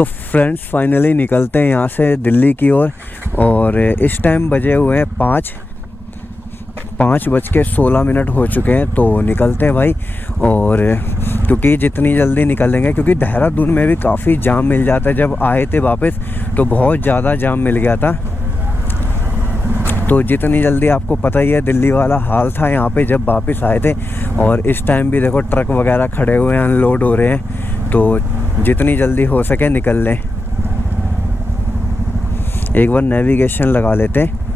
तो friends finally निकलते हैं यहाँ से दिल्ली की ओर। और इस टाइम बजे हुए हैं 5:16 हो चुके हैं। तो निकलते हैं भाई। और क्योंकि जितनी जल्दी निकलेंगे, क्योंकि देहरादून में भी काफ़ी जाम मिल जाता है। जब आए थे वापस तो बहुत ज़्यादा जाम मिल गया था। तो जितनी जल्दी, आपको पता ही है दिल्ली वाला हाल था यहाँ पे जब वापस आए थे। और इस टाइम भी देखो ट्रक वगैरह खड़े हुए हैं, अनलोड हो रहे हैं। तो जितनी जल्दी हो सके निकल लें। एक बार नेविगेशन लगा लेते हैं।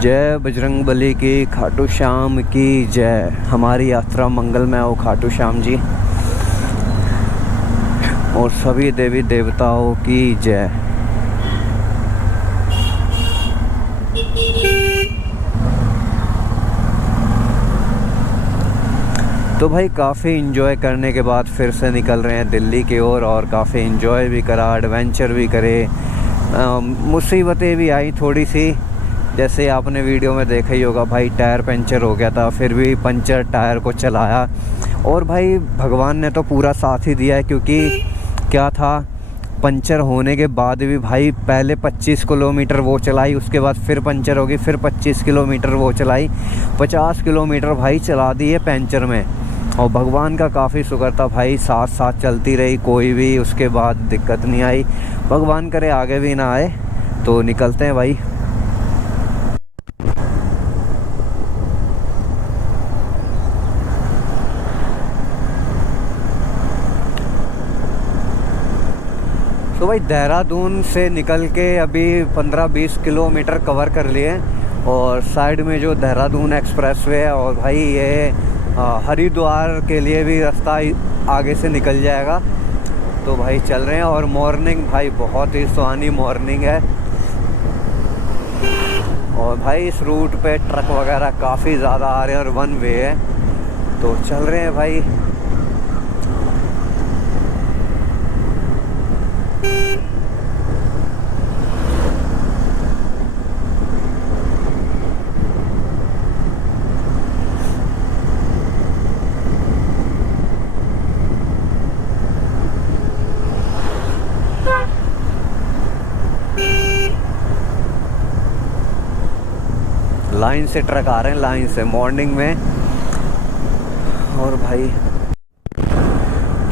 जय बजरंगबली की, खाटू श्याम की जय। हमारी यात्रा मंगलमय हो खाटू श्याम जी, और सभी देवी देवताओं की जय। तो भाई काफ़ी इन्जॉय करने के बाद फिर से निकल रहे हैं दिल्ली की ओर। और काफ़ी इन्जॉय भी करा, एडवेंचर भी करे। मुसीबतें भी आई थोड़ी सी, जैसे आपने वीडियो में देखा ही होगा भाई, टायर पंचर हो गया था, फिर भी पंचर टायर को चलाया। और भाई भगवान ने तो पूरा साथ ही दिया है, क्योंकि क्या था, पंचर होने के बाद भी भाई पहले 25 किलोमीटर वो चलाई, उसके बाद फिर पंचर हो गई, फिर 25 किलोमीटर वो चलाई, 50 किलोमीटर भाई चला दी है पंचर में। और भगवान का काफ़ी शुक्र था भाई, साथ साथ चलती रही, कोई भी उसके बाद दिक्कत नहीं आई। भगवान करे आगे भी ना आए। तो निकलते हैं भाई। तो भाई देहरादून से निकल के अभी 15-20 किलोमीटर कवर कर लिए। और साइड में जो देहरादून एक्सप्रेसवे है, और भाई ये हरिद्वार के लिए भी रास्ता आगे से निकल जाएगा। तो भाई चल रहे हैं। और मॉर्निंग भाई बहुत ही सुहानी मॉर्निंग है। और भाई इस रूट पे ट्रक वगैरह काफ़ी ज़्यादा आ रहे हैं और वन वे है। तो चल रहे हैं भाई। लाइन से ट्रक आ रहे हैं, लाइन से मॉर्निंग में। और भाई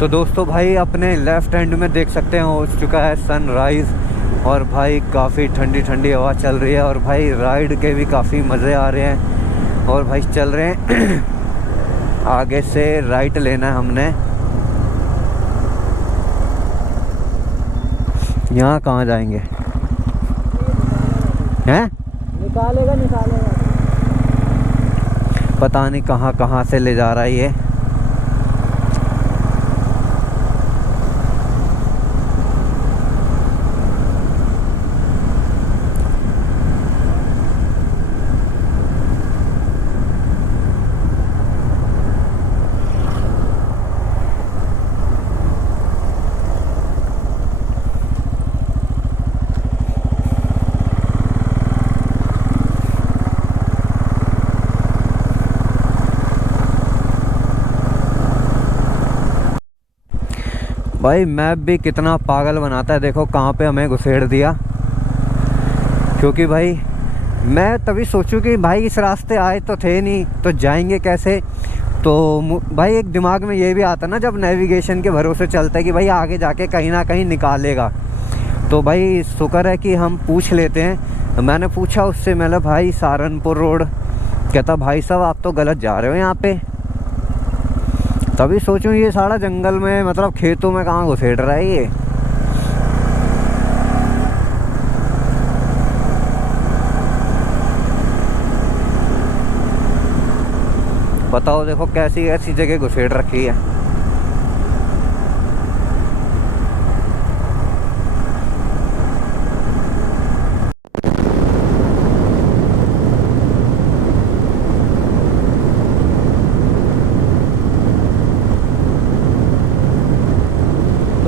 तो दोस्तों भाई अपने लेफ़्ट हैंड में देख सकते हैं हो चुका है सनराइज़। और भाई काफ़ी ठंडी ठंडी हवा चल रही है। और भाई राइड के भी काफ़ी मज़े आ रहे हैं। और भाई चल रहे हैं आगे से राइट लेना है हमने। यहाँ कहाँ जाएंगे हैं? निकालेगा पता नहीं कहाँ कहाँ से ले जा रहा है ये। भाई मैप भी कितना पागल बनाता है, देखो कहाँ पे हमें घुसेड़ दिया। क्योंकि भाई मैं तभी सोचूं कि भाई इस रास्ते आए तो थे नहीं, तो जाएंगे कैसे। तो भाई एक दिमाग में ये भी आता ना जब नेविगेशन के भरोसे चलता है कि भाई आगे जाके कहीं ना कहीं निकालेगा। तो भाई शुक्र है कि हम पूछ लेते हैं। मैंने पूछा उससे, मैंने भाई सहारनपुर रोड। कहता भाई साहब आप तो गलत जा रहे हो यहाँ पे। तभी सोचूं ये सारा जंगल में, मतलब खेतों में कहाँ घुसेड़ रहा है ये। बताओ देखो कैसी ऐसी जगह घुसेड़ रखी है।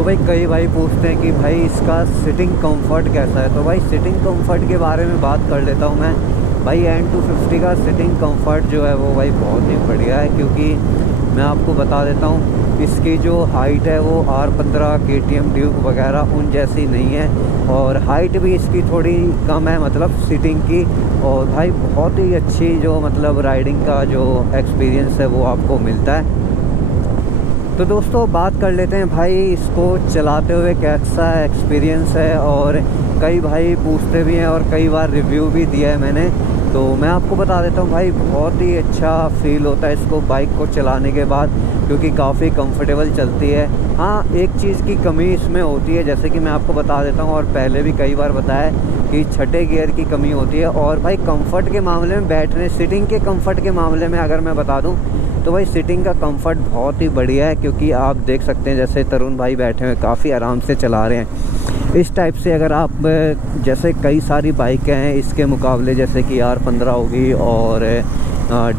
भाई कई भाई पूछते हैं कि भाई इसका सिटिंग कंफर्ट कैसा है। तो भाई सिटिंग कंफर्ट के बारे में बात कर लेता हूँ मैं। भाई N250 का सिटिंग कंफर्ट जो है वो भाई बहुत ही बढ़िया है, क्योंकि मैं आपको बता देता हूँ इसकी जो हाइट है वो R15 KTM ड्यूक वगैरह उन जैसी नहीं है, और हाइट भी इसकी थोड़ी कम है मतलब सिटिंग की। और भाई बहुत ही अच्छी जो मतलब राइडिंग का जो एक्सपीरियंस है वो आपको मिलता है। तो दोस्तों बात कर लेते हैं भाई इसको चलाते हुए कैसा एक्सपीरियंस है। और कई भाई पूछते भी हैं और कई बार रिव्यू भी दिया है मैंने, तो मैं आपको बता देता हूँ भाई बहुत ही अच्छा फील होता है इसको बाइक को चलाने के बाद, क्योंकि काफ़ी कंफर्टेबल चलती है। हाँ, एक चीज़ की कमी इसमें होती है, जैसे कि मैं आपको बता देता हूँ और पहले भी कई बार बताया कि छठे गियर की कमी होती है। और भाई कंफर्ट के मामले में, बैठने सिटिंग के कंफर्ट के मामले में अगर मैं बता दूँ तो भाई सिटिंग का कंफर्ट बहुत ही बढ़िया है, क्योंकि आप देख सकते हैं जैसे तरुण भाई बैठे हुए काफ़ी आराम से चला रहे हैं। इस टाइप से अगर आप जैसे कई सारी बाइकें हैं इसके मुकाबले, जैसे कि R15 होगी और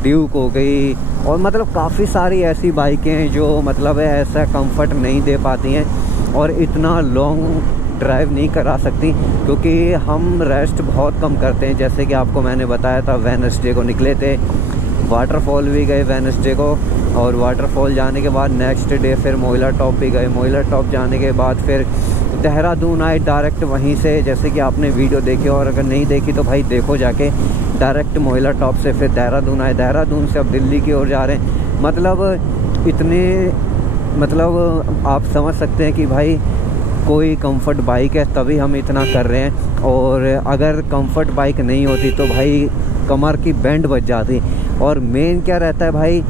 ड्यूक हो गई, और मतलब काफ़ी सारी ऐसी बाइकें हैं जो मतलब ऐसा कंफर्ट नहीं दे पाती हैं और इतना लॉन्ग ड्राइव नहीं करा सकती, क्योंकि हम रेस्ट बहुत कम करते हैं। जैसे कि आपको मैंने बताया था वेडनेसडे को निकले थे, वाटरफॉल भी गए वेडनेसडे को, और वाटरफॉल जाने के बाद नेक्स्ट डे फिर मोइला टॉप भी गए। मोइला टॉप जाने के बाद फिर देहरादून आए डायरेक्ट वहीं से, जैसे कि आपने वीडियो देखी, और अगर नहीं देखी तो भाई देखो जाके। डायरेक्ट मोइला टॉप से फिर देहरादून आए, देहरादून से अब दिल्ली की ओर जा रहे हैं। मतलब इतने मतलब आप समझ सकते हैं कि भाई कोई कंफर्ट बाइक है तभी हम इतना कर रहे हैं, और अगर कंफर्ट बाइक नहीं होती तो भाई कमर की बैंड बच जाती। और मेन क्या रहता है भाई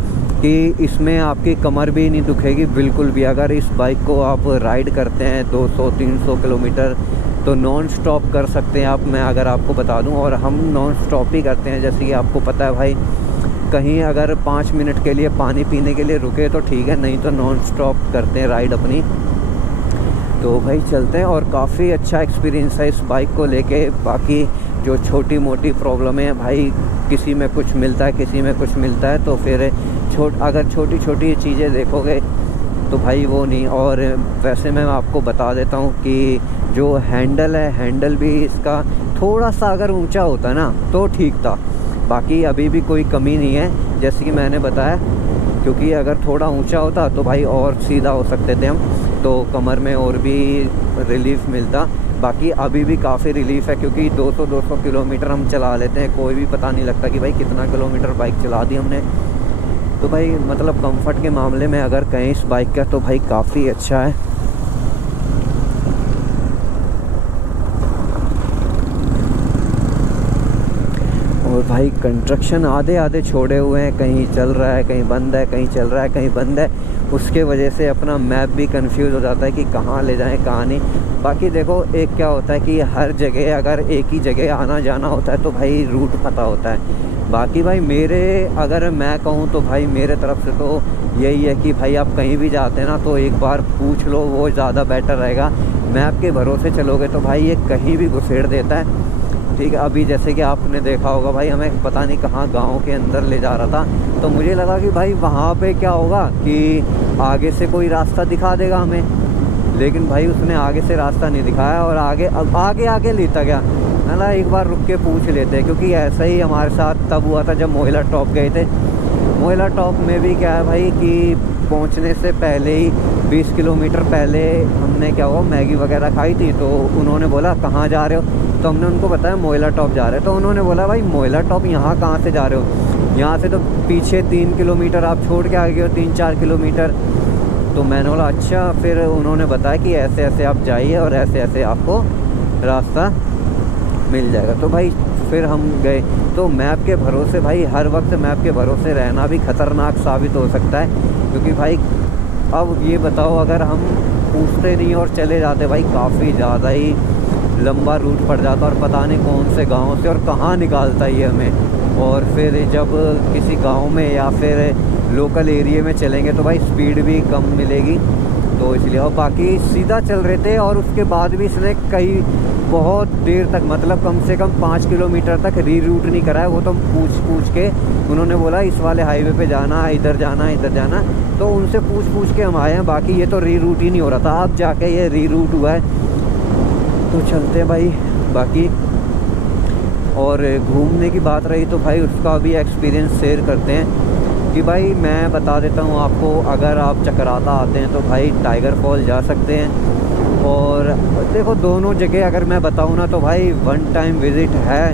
कि इसमें आपकी कमर भी नहीं दुखेगी बिल्कुल भी। अगर इस बाइक को आप राइड करते हैं 200-300 किलोमीटर तो नॉन स्टॉप कर सकते हैं आप, मैं अगर आपको बता दूं। और हम नॉन स्टॉप ही करते हैं, जैसे कि आपको पता है भाई, कहीं अगर 5 मिनट के लिए पानी पीने के लिए रुके तो ठीक है, नहीं तो नॉन स्टॉप करते हैं राइड अपनी। तो भाई चलते हैं, और काफ़ी अच्छा एक्सपीरियंस है इस बाइक को लेके। बाकी जो छोटी मोटी प्रॉब्लम है भाई, किसी में कुछ मिलता है किसी में कुछ मिलता है, तो फिर अगर छोटी छोटी चीज़ें देखोगे तो भाई वो नहीं। और वैसे मैं आपको बता देता हूँ कि जो हैंडल है, हैंडल भी इसका थोड़ा सा अगर ऊंचा होता ना तो ठीक था, बाकी अभी भी कोई कमी नहीं है जैसे कि मैंने बताया, क्योंकि अगर थोड़ा ऊंचा होता तो भाई और सीधा हो सकते थे हम, तो कमर में और भी रिलीफ मिलता। बाकी अभी भी काफ़ी रिलीफ है, क्योंकि 200-200 किलोमीटर हम चला लेते हैं, कोई भी पता नहीं लगता कि भाई कितना किलोमीटर बाइक चला दी हमने। तो भाई मतलब कंफर्ट के मामले में अगर कहें इस बाइक का तो भाई काफ़ी अच्छा है। और भाई कंस्ट्रक्शन आधे आधे छोड़े हुए हैं, कहीं चल रहा है कहीं बंद है, कहीं चल रहा है कहीं बंद है, उसके वजह से अपना मैप भी कंफ्यूज हो जाता है कि कहाँ ले जाएं कहाँ नहीं। बाकी देखो एक क्या होता है कि हर जगह अगर एक ही जगह आना जाना होता है तो भाई रूट पता होता है। बाकी भाई मेरे अगर मैं कहूँ तो भाई मेरे तरफ से तो यही है कि भाई आप कहीं भी जाते हैं ना तो एक बार पूछ लो, वो ज़्यादा बेटर रहेगा। मैप के भरोसे चलोगे तो भाई ये कहीं भी घुसेड़ देता है, ठीक है। अभी जैसे कि आपने देखा होगा भाई, हमें पता नहीं कहाँ गांव के अंदर ले जा रहा था, तो मुझे लगा कि भाई वहाँ पे क्या होगा कि आगे से कोई रास्ता दिखा देगा हमें, लेकिन भाई उसने आगे से रास्ता नहीं दिखाया और आगे लेता गया। है ना, एक बार रुक के पूछ लेते हैं, क्योंकि ऐसा ही हमारे साथ तब हुआ था जब मोइला टॉप गए थे। मोइला टॉप में भी क्या है भाई कि पहुंचने से पहले ही 20 किलोमीटर पहले हमने क्या हुआ मैगी वगैरह खाई थी, तो उन्होंने बोला कहाँ जा रहे हो, तो हमने उनको बताया मोइला टॉप जा रहे हैं। तो उन्होंने बोला भाई मोइला टॉप यहाँ कहाँ से जा रहे हो, यहाँ से तो पीछे 3 किलोमीटर आप छोड़ के आ गए हो, 3-4 किलोमीटर। तो मैंने बोला अच्छा। फिर उन्होंने बताया कि ऐसे ऐसे आप जाइए और ऐसे ऐसे आपको रास्ता मिल जाएगा। तो भाई फिर हम गए। तो मैप के भरोसे भाई हर वक्त मैप के भरोसे रहना भी ख़तरनाक साबित हो सकता है, क्योंकि भाई अब ये बताओ अगर हम पूछते नहीं और चले जाते भाई, काफ़ी ज़्यादा ही लंबा रूट पड़ जाता और पता नहीं कौन से गांव से और कहाँ निकालता ही हमें। और फिर जब किसी गांव में या फिर लोकल एरिया में चलेंगे तो भाई स्पीड भी कम मिलेगी, तो इसलिए। और बाकी सीधा चल रहे थे और उसके बाद भी इसने कई बहुत देर तक, मतलब कम से कम 5 किलोमीटर तक रीरूट नहीं करा है। वो तो पूछ के उन्होंने बोला इस वाले हाईवे पे जाना है, इधर जाना है, इधर जाना, तो उनसे पूछ के हम आए हैं। बाकी ये तो रीरूट ही नहीं हो रहा था, अब जाके ये रीरूट हुआ है। तो चलते हैं भाई। बाकी और घूमने की बात रही तो भाई उसका भी एक्सपीरियंस शेयर करते हैं कि भाई मैं बता देता हूँ आपको, अगर आप चकराता आते हैं तो भाई टाइगर फॉल जा सकते हैं। और देखो दोनों जगह अगर मैं बताऊँ ना तो भाई वन टाइम विज़िट है,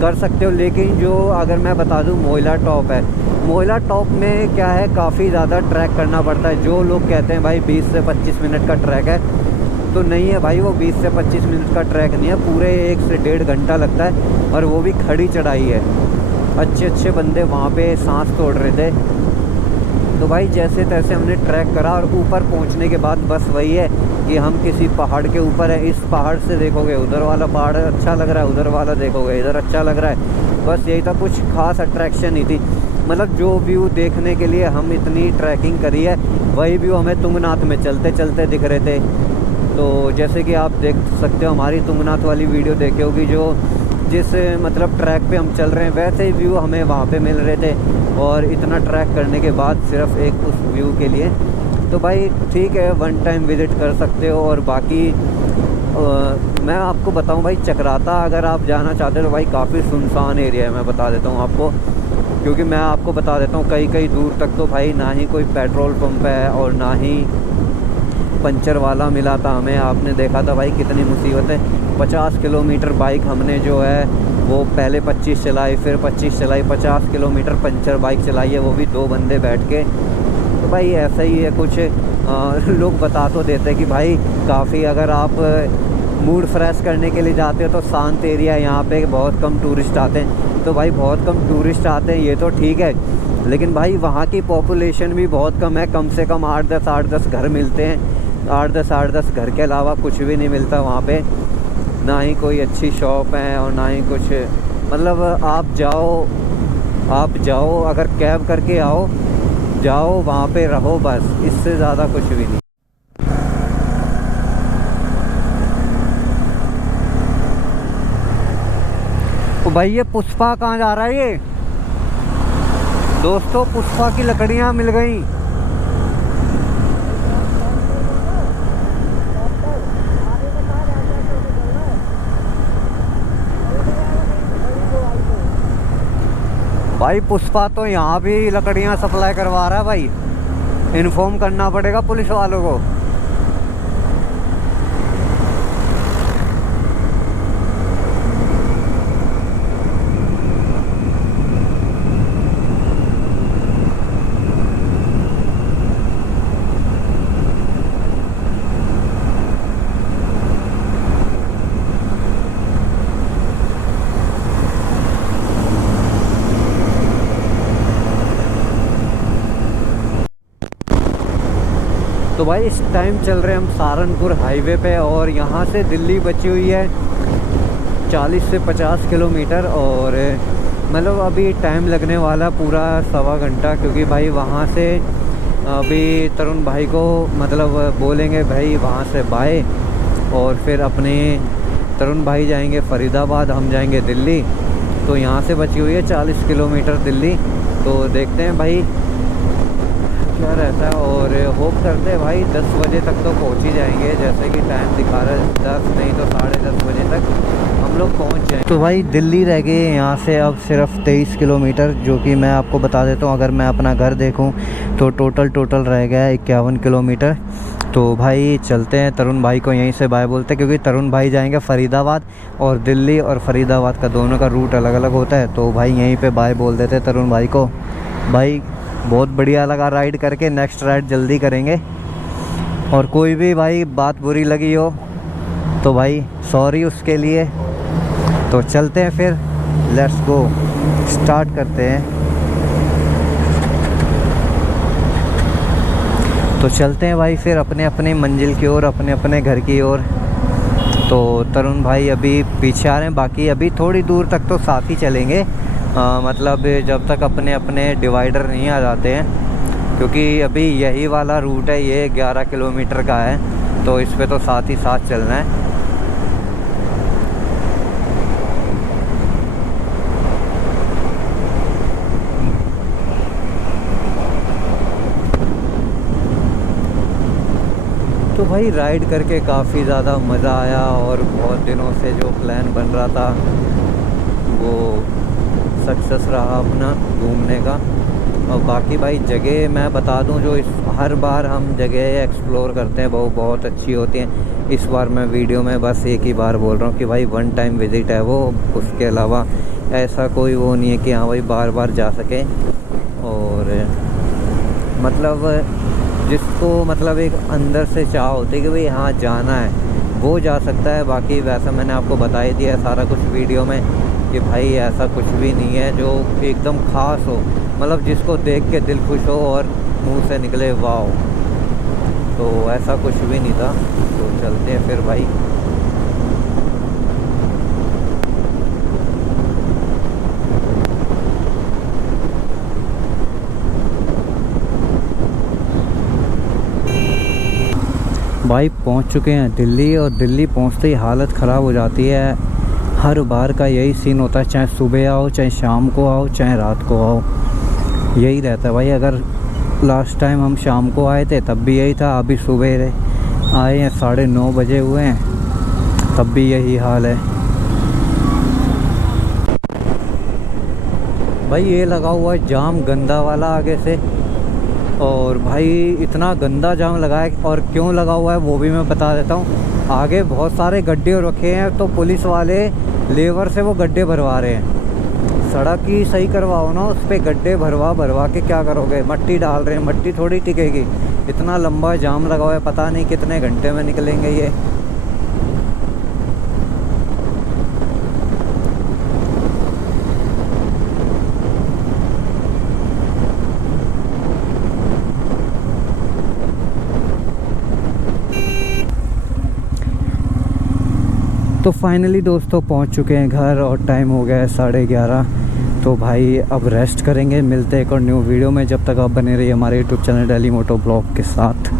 कर सकते हो। लेकिन जो अगर मैं बता दूँ मोइला टॉप है, मोइला टॉप में क्या है, काफ़ी ज़्यादा ट्रैक करना पड़ता है। जो लोग कहते हैं भाई 20 से 25 मिनट का ट्रैक है, तो नहीं है भाई, वो 20 से 25 मिनट का ट्रैक नहीं है, पूरे 1 से 1.5 घंटा लगता है, और वो भी खड़ी चढ़ाई है। अच्छे बंदे वहाँ पे सांस तोड़ रहे थे। तो भाई जैसे तैसे हमने ट्रैक करा, और ऊपर पहुँचने के बाद बस वही है कि हम किसी पहाड़ के ऊपर है। इस पहाड़ से देखोगे उधर वाला पहाड़ अच्छा लग रहा है, उधर वाला देखोगे इधर अच्छा लग रहा है, बस यही था, कुछ खास अट्रैक्शन नहीं थी। मतलब जो व्यू देखने के लिए हम इतनी ट्रैकिंग करी है, वही व्यू हमें तुंगनाथ में चलते चलते दिख रहे थे। तो जैसे कि आप देख सकते हो, हमारी तुंगनाथ वाली वीडियो देखी होगी, जो जिस मतलब ट्रैक पे हम चल रहे हैं वैसे ही व्यू हमें वहाँ पे मिल रहे थे। और इतना ट्रैक करने के बाद सिर्फ एक उस व्यू के लिए, तो भाई ठीक है, वन टाइम विज़िट कर सकते हो। और बाकी मैं आपको बताऊं भाई, चकराता अगर आप जाना चाहते हो तो भाई काफ़ी सुनसान एरिया है, मैं बता देता हूं आपको। क्योंकि मैं आपको बता देता हूं कई दूर तक तो भाई ना ही कोई पेट्रोल पंप है और ना ही पंचर वाला मिला था हमें। आपने देखा था भाई कितनी मुसीबत है। 50 किलोमीटर बाइक हमने जो है वो पहले 25 चलाई, फिर 25 चलाई, 50 किलोमीटर पंचर बाइक चलाई है, वो भी 2 बंदे बैठ के। तो भाई ऐसा ही है कुछ। लोग बता तो देते हैं कि भाई काफ़ी, अगर आप मूड फ्रेश करने के लिए जाते हो तो शांत एरिया, यहाँ पे बहुत कम टूरिस्ट आते हैं। तो भाई बहुत कम टूरिस्ट आते हैं ये तो ठीक है, लेकिन भाई वहाँ की पॉपुलेशन भी बहुत कम है। कम से कम 8-10 घर मिलते हैं, 8-10 घर के अलावा कुछ भी नहीं मिलता वहाँ पे। ना ही कोई अच्छी शॉप है और ना ही कुछ, मतलब आप जाओ अगर कैब करके आओ, जाओ वहाँ पे रहो, बस इससे ज़्यादा कुछ भी नहीं। तो भाई ये पुष्पा कहाँ जा रहा है ये? दोस्तों पुष्पा की लकड़ियाँ मिल गई। भाई पुष्पा तो यहाँ भी लकड़ियाँ सप्लाई करवा रहा है भाई, इन्फॉर्म करना पड़ेगा पुलिस वालों को। तो भाई इस टाइम चल रहे हम सहारनपुर हाईवे पे, और यहाँ से दिल्ली बची हुई है 40 से 50 किलोमीटर। और मतलब अभी टाइम लगने वाला पूरा 1.25 घंटा, क्योंकि भाई वहाँ से अभी तरुण भाई को मतलब बोलेंगे भाई वहाँ से बाय, और फिर अपने तरुण भाई जाएंगे फरीदाबाद, हम जाएंगे दिल्ली। तो यहाँ से बची हुई है 40 किलोमीटर दिल्ली। तो देखते हैं भाई क्या रहता है, और होप करते हैं भाई 10 बजे तक तो पहुंच ही जाएंगे, जैसे कि टाइम दिखा रहा है 10 नहीं तो 10:30 बजे तक हम लोग पहुंच जाएंगे। तो भाई दिल्ली रह गए यहाँ से अब सिर्फ 23 किलोमीटर, जो कि मैं आपको बता देता हूँ, अगर मैं अपना घर देखूँ तो टोटल रह गया 51 किलोमीटर। तो भाई चलते हैं, तरुण भाई को यहीं से बाय बोलते हैं, क्योंकि तरुण भाई जाएंगे फरीदाबाद, और दिल्ली और फरीदाबाद का दोनों का रूट अलग अलग होता है। तो भाई यहीं पे बाय बोल देते हैं तरुण भाई को। भाई बहुत बढ़िया लगा राइड करके, नेक्स्ट राइड जल्दी करेंगे। और कोई भी भाई बात बुरी लगी हो तो भाई सॉरी उसके लिए। तो चलते हैं फिर, लेट्स गो, स्टार्ट करते हैं। तो चलते हैं भाई फिर अपने अपने मंजिल की ओर, अपने अपने घर की ओर। तो तरुण भाई अभी पीछे आ रहे हैं, बाकी अभी थोड़ी दूर तक तो साथ ही चलेंगे, मतलब जब तक अपने अपने डिवाइडर नहीं आ जाते हैं, क्योंकि अभी यही वाला रूट है, ये 11 किलोमीटर का है, तो इस पे तो साथ ही साथ चलना है। तो भाई राइड करके काफ़ी ज़्यादा मज़ा आया और बहुत दिनों से जो प्लान बन रहा था वो सक्सेस रहा अपना घूमने का। और बाकी भाई जगह मैं बता दूं, जो इस हर बार हम जगह एक्सप्लोर करते हैं वो बहुत अच्छी होती हैं। इस बार मैं वीडियो में बस एक ही बार बोल रहा हूँ कि भाई वन टाइम विज़िट है वो, उसके अलावा ऐसा कोई वो नहीं है कि हाँ भाई बार बार जा सके। और मतलब जिसको मतलब एक अंदर से चाह होती है कि भाई हाँ जाना है, वो जा सकता है। बाकी वैसा मैंने आपको बता ही दिया सारा कुछ वीडियो में कि भाई ऐसा कुछ भी नहीं है जो एकदम ख़ास हो, मतलब जिसको देख के दिल खुश हो और मुंह से निकले वाओ, तो ऐसा कुछ भी नहीं था। तो चलते हैं फिर भाई। भाई पहुंच चुके हैं दिल्ली, और दिल्ली पहुंचते ही हालत ख़राब हो जाती है। हर बार का यही सीन होता है, चाहे सुबह आओ, चाहे शाम को आओ, चाहे रात को आओ, यही रहता है भाई। अगर लास्ट टाइम हम शाम को आए थे तब भी यही था, अभी सुबह आए हैं 9:30 बजे हुए हैं तब भी यही हाल है। भाई ये लगा हुआ है जाम गंदा वाला आगे से, और भाई इतना गंदा जाम लगा है, और क्यों लगा हुआ है वो भी मैं बता देता हूँ। आगे बहुत सारे गड्ढे रखे हैं तो पुलिस वाले लेबर से वो गड्ढे भरवा रहे हैं। सड़क ही सही करवाओ ना, उस पर गड्ढे भरवा के क्या करोगे, मट्टी डाल रहे हैं, मट्टी थोड़ी टिकेगी। इतना लंबा जाम लगा हुआ है, पता नहीं कितने घंटे में निकलेंगे ये। तो फाइनली दोस्तों पहुंच चुके हैं घर, और टाइम हो गया है 11:30। तो भाई अब रेस्ट करेंगे, मिलते हैं एक और न्यू वीडियो में। जब तक आप बने रहिए हमारे यूट्यूब चैनल डेली मोटो ब्लॉग के साथ।